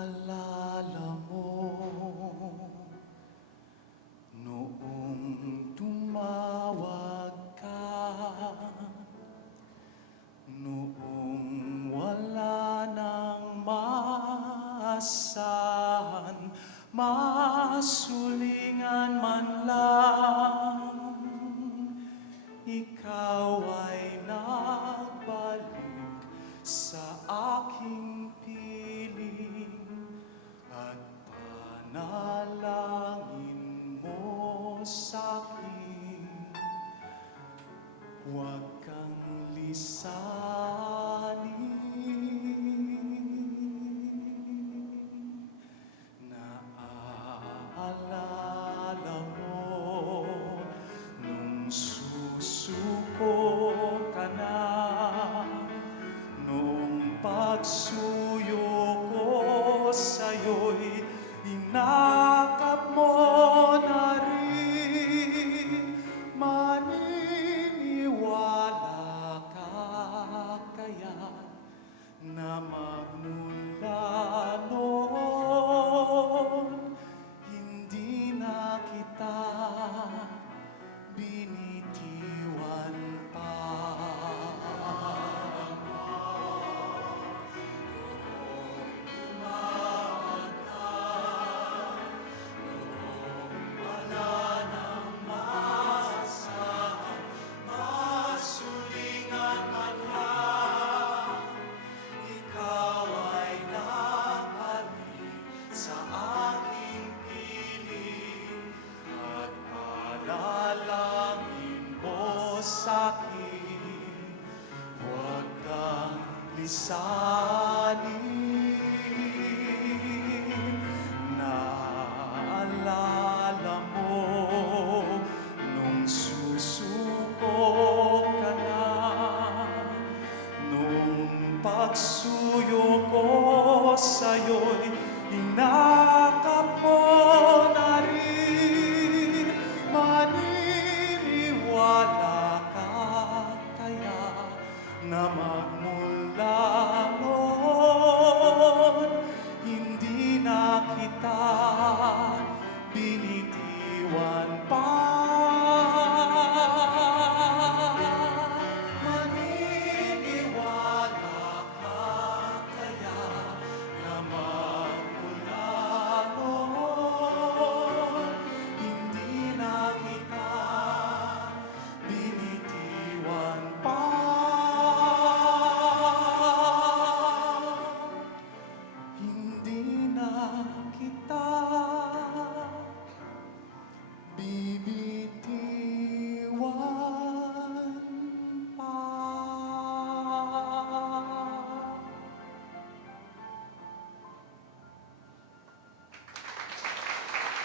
Naalala mo noong tumawag ka, noong wala nang maasahan, masulingan man lang, ikaw ay nagbalik sa aking piling at panalangin mo sa'kin. Huwag kang lisanin. Naaalala mo nung susuko ka na, nung pagsuyo ko sa'yo'y inakap mo na rin. Maniniwala ka kaya na magmula noon hindi na kita binitiwan pa? Dalangin mo sa'kin, huwag kang lisanin. Naalala mo nung susuko ka na, nung pagsuyo ko sa'yo'y inakap mo na rin. Maniniwala ka kaya na magmula noon hindi na kita binitiwan